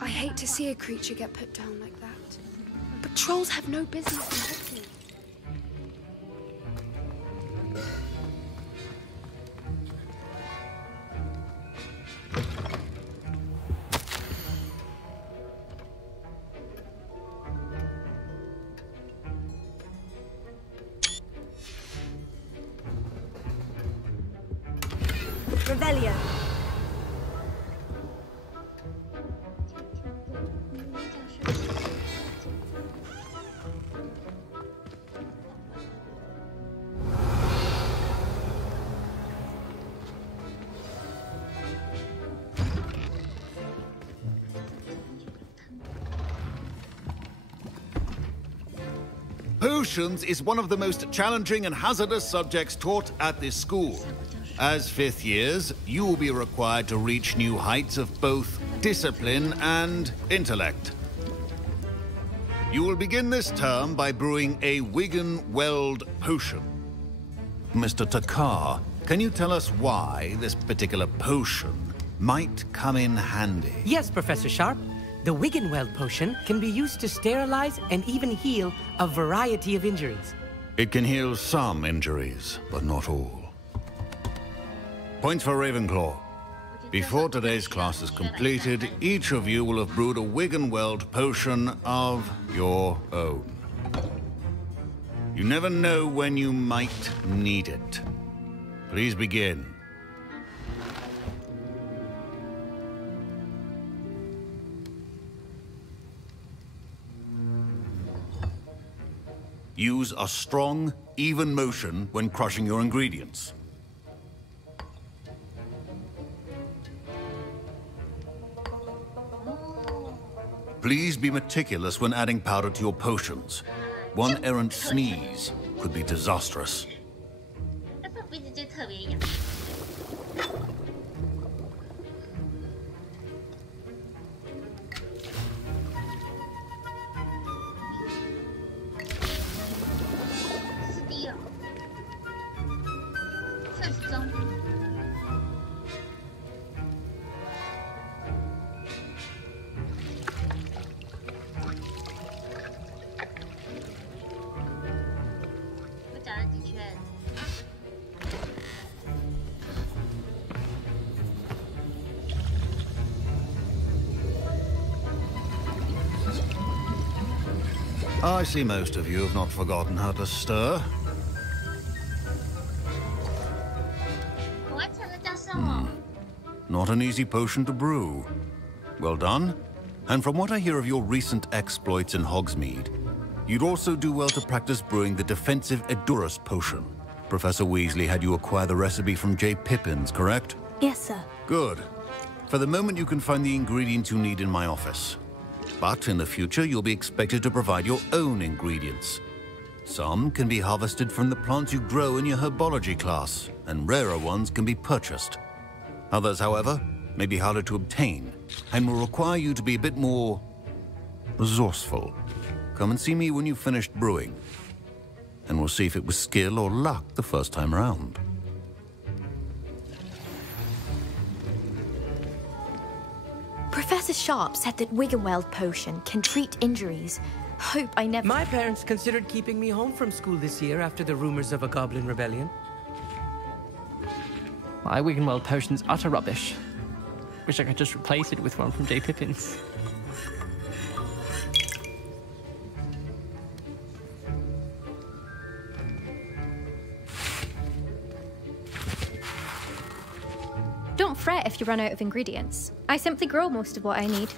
I hate to see a creature get put down like that. But trolls have no business in Hogsmeade. Revelio. Potions is one of the most challenging and hazardous subjects taught at this school. As fifth years, you will be required to reach new heights of both discipline and intellect. You will begin this term by brewing a Wigan-Weld potion. Mr. Takar, can you tell us why this particular potion might come in handy? Yes, Professor Sharp. The Wigan-Weld potion can be used to sterilize and even heal a variety of injuries. It can heal some injuries, but not all. Points for Ravenclaw. Before today's class is completed, each of you will have brewed a Wiggenweld potion of your own. You never know when you might need it. Please begin. Use a strong, even motion when crushing your ingredients. Please be meticulous when adding powder to your potions. One errant sneeze could be disastrous. I see most of you have not forgotten how to stir. Not an easy potion to brew. Well done. And from what I hear of your recent exploits in Hogsmeade, you'd also do well to practice brewing the defensive Edurus potion. Professor Weasley had you acquire the recipe from J. Pippin's, correct? Yes, sir. Good. For the moment, you can find the ingredients you need in my office. But in the future, you'll be expected to provide your own ingredients. Some can be harvested from the plants you grow in your herbology class, and rarer ones can be purchased. Others, however, may be harder to obtain, and will require you to be a bit more resourceful. Come and see me when you've finished brewing, and we'll see if it was skill or luck the first time around. Professor Sharp said that Wiggenweld potion can treat injuries. Hope I never... My parents considered keeping me home from school this year after the rumors of a goblin rebellion. My Wiggenweld potion's utter rubbish. Wish I could just replace it with one from J. Pippin's. Don't fret if you run out of ingredients. I simply grow most of what I need.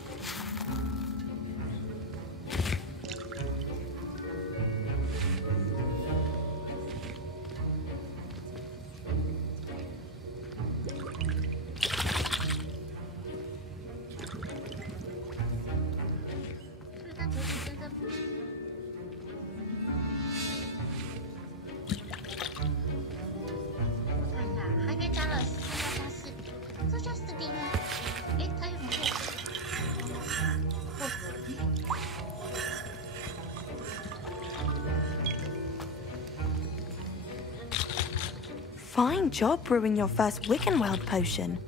Fine job brewing your first Wiggenweld potion.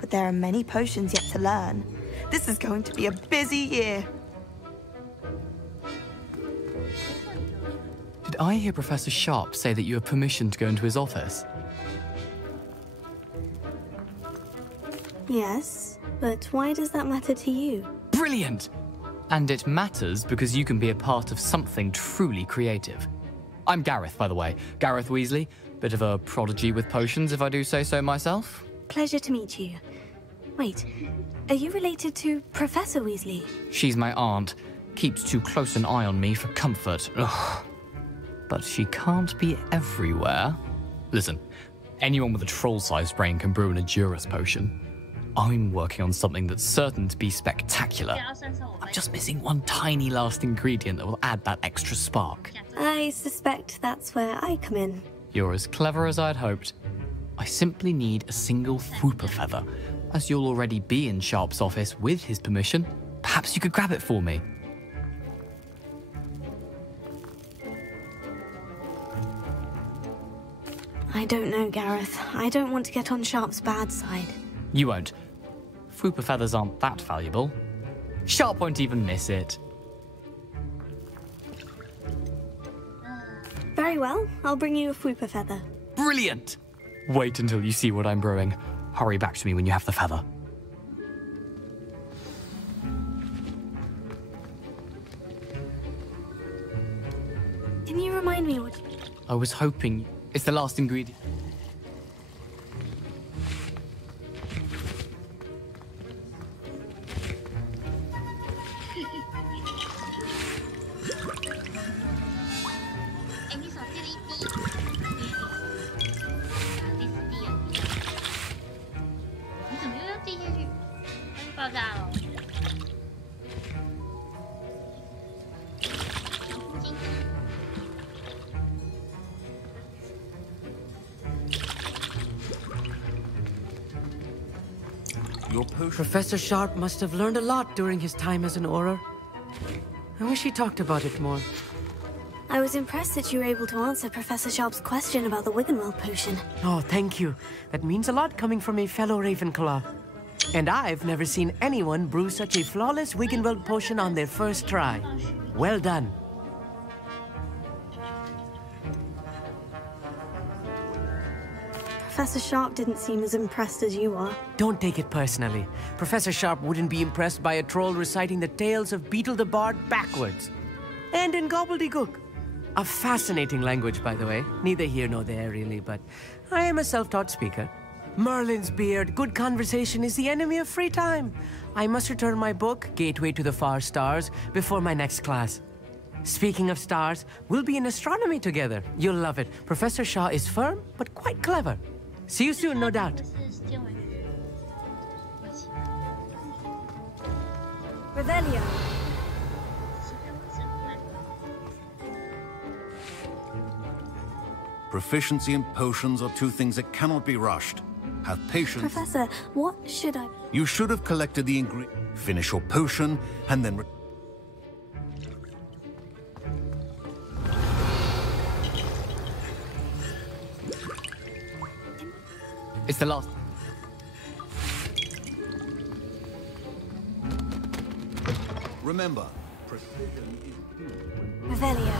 But there are many potions yet to learn. This is going to be a busy year. Did I hear Professor Sharp say that you have permission to go into his office? Yes, but why does that matter to you? Brilliant! And it matters because you can be a part of something truly creative. I'm Gareth, by the way. Gareth Weasley. Bit of a prodigy with potions, if I do say so myself. Pleasure to meet you. Wait, are you related to Professor Weasley? She's my aunt. Keeps too close an eye on me for comfort. Ugh. But she can't be everywhere. Listen, anyone with a troll-sized brain can brew an Edurus potion. I'm working on something that's certain to be spectacular. I'm just missing one tiny last ingredient that will add that extra spark. I suspect that's where I come in. You're as clever as I'd hoped. I simply need a single Fwooper feather. As you'll already be in Sharp's office with his permission, perhaps you could grab it for me. I don't know, Gareth. I don't want to get on Sharp's bad side. You won't. Fwooper feathers aren't that valuable. Sharp won't even miss it. Very well, I'll bring you a Fwooper feather. Brilliant! Wait until you see what I'm brewing. Hurry back to me when you have the feather. Can you remind me what... I was hoping it's the last ingredient. Professor Sharp must have learned a lot during his time as an Auror. I wish he talked about it more. I was impressed that you were able to answer Professor Sharp's question about the Wiggenweld potion. Oh, thank you. That means a lot coming from a fellow Ravenclaw. And I've never seen anyone brew such a flawless Wiggenweld potion on their first try. Well done. Professor Sharp didn't seem as impressed as you are. Don't take it personally. Professor Sharp wouldn't be impressed by a troll reciting the tales of Beetle the Bard backwards. And in gobbledygook. A fascinating language, by the way. Neither here nor there, really, but I am a self-taught speaker. Merlin's beard, good conversation is the enemy of free time. I must return my book, Gateway to the Far Stars, before my next class. Speaking of stars, we'll be in astronomy together. You'll love it. Professor Shaw is firm, but quite clever. See you soon, no doubt. Revelio. Proficiency and potions are two things that cannot be rushed. Have patience. Professor, what should I... You should have collected the ingredients. Finish your potion, and then... It's the last... Remember, precision is due. Revelio.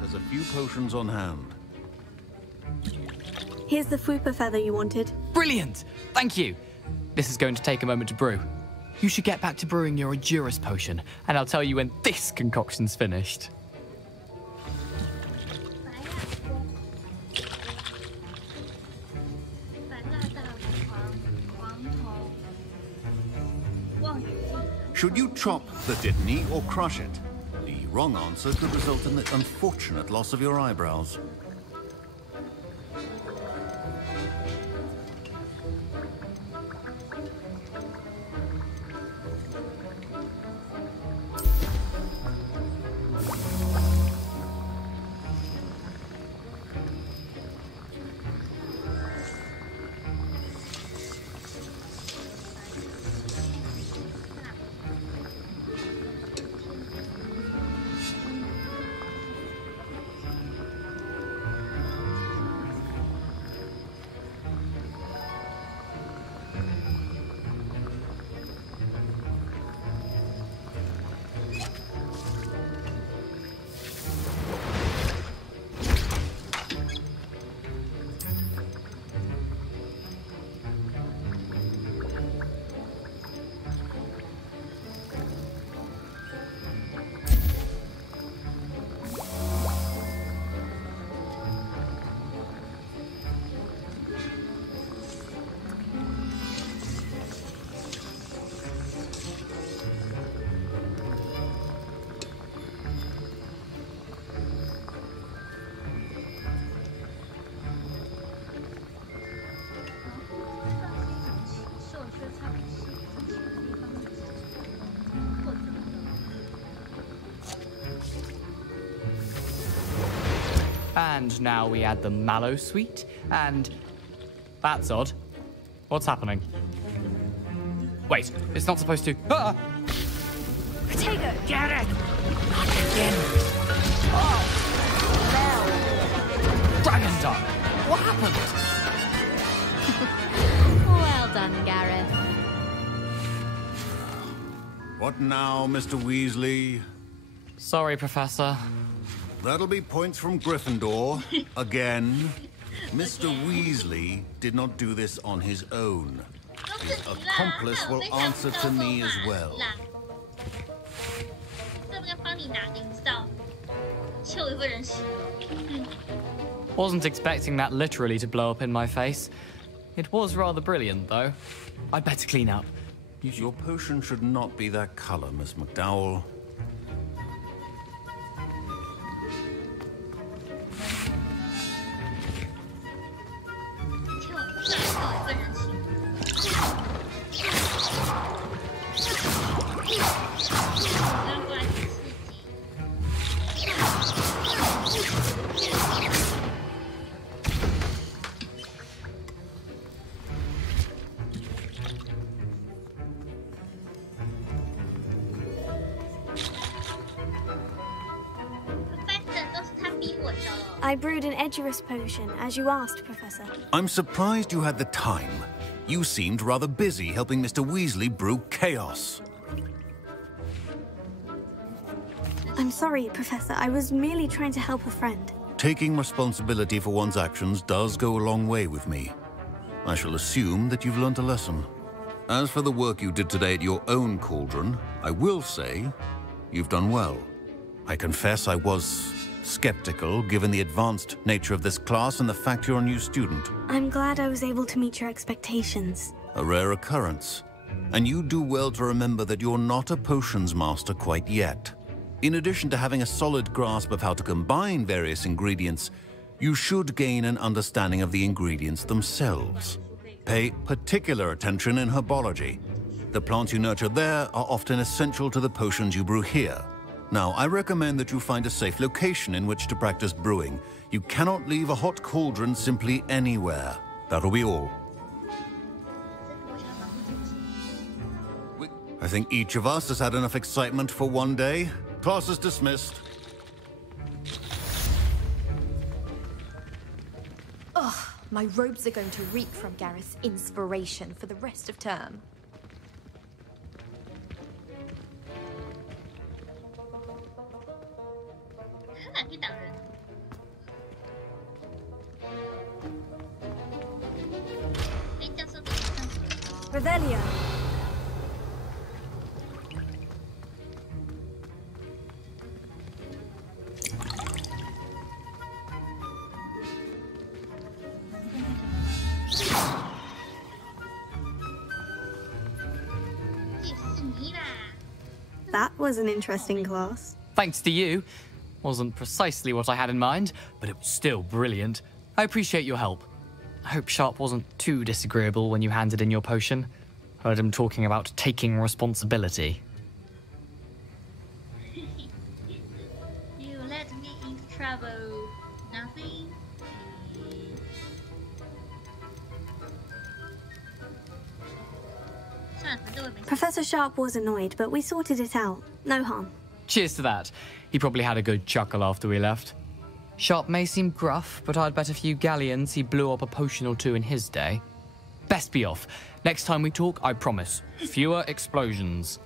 There's a few potions on hand. Here's the Fupa feather you wanted. Brilliant! Thank you! This is going to take a moment to brew. You should get back to brewing your Edurus potion, and I'll tell you when this concoction's finished. Should you chop the Dittany or crush it? The wrong answer could result in the unfortunate loss of your eyebrows. And now we add the mallow sweet, and... That's odd. What's happening? Wait, it's not supposed to... Ah! Protego! Get it! Not again! Oh! No! Dragon Dog! What happened? What now, Mr. Weasley? Sorry, Professor. That'll be points from Gryffindor. Again. Mr. Weasley did not do this on his own. His accomplice will answer to me as well. Wasn't expecting that literally to blow up in my face. It was rather brilliant, though. I'd better clean up. Your potion should not be that color, Miss McDowell. I brewed an Edgerus potion, as you asked, Professor. I'm surprised you had the time. You seemed rather busy helping Mr. Weasley brew chaos. I'm sorry, Professor. I was merely trying to help a friend. Taking responsibility for one's actions does go a long way with me. I shall assume that you've learnt a lesson. As for the work you did today at your own cauldron, I will say you've done well. I confess I was skeptical, given the advanced nature of this class and the fact you're a new student. I'm glad I was able to meet your expectations. A rare occurrence. And you do well to remember that you're not a potions master quite yet. In addition to having a solid grasp of how to combine various ingredients, you should gain an understanding of the ingredients themselves. Pay particular attention in herbology. The plants you nurture there are often essential to the potions you brew here. Now, I recommend that you find a safe location in which to practice brewing. You cannot leave a hot cauldron simply anywhere. That'll be all. I think each of us has had enough excitement for one day. Class is dismissed. Ugh, my robes are going to reek from Gareth's inspiration for the rest of term. Revelio. That was an interesting class. Thanks to you. Wasn't precisely what I had in mind, but it was still brilliant. I appreciate your help. I hope Sharp wasn't too disagreeable when you handed in your potion. Heard him talking about taking responsibility. You let me into trouble. Nothing? Professor Sharp was annoyed, but we sorted it out. No harm. Cheers to that. He probably had a good chuckle after we left. Sharp may seem gruff, but I'd bet a few galleons he blew up a potion or two in his day. Best be off. Next time we talk, I promise, fewer explosions.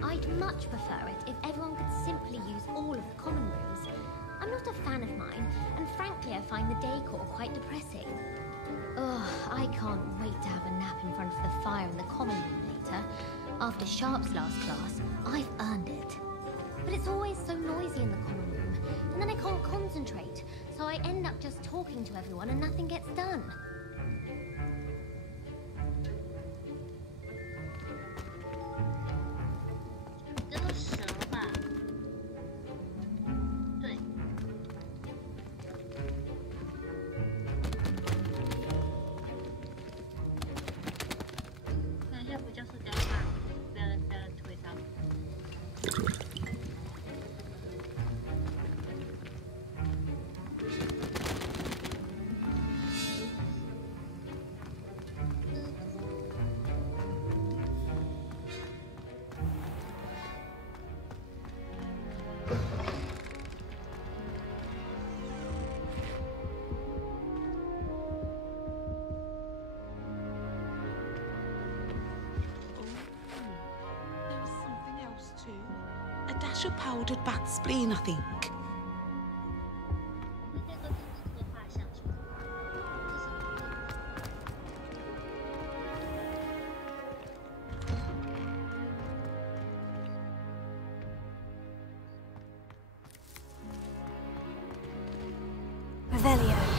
I'd much prefer it if everyone could simply use all of the common rooms. I'm not a fan of mine, and frankly I find the decor quite depressing. Ugh, I can't wait to have a nap in front of the fire in the common room later. After Sharp's last class, I've earned it. But it's always so noisy in the common room, and then I can't concentrate, so I end up just talking to everyone and nothing gets done. pressure-powdered bat spleen, I think. Revelio.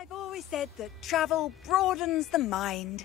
I've always said that travel broadens the mind.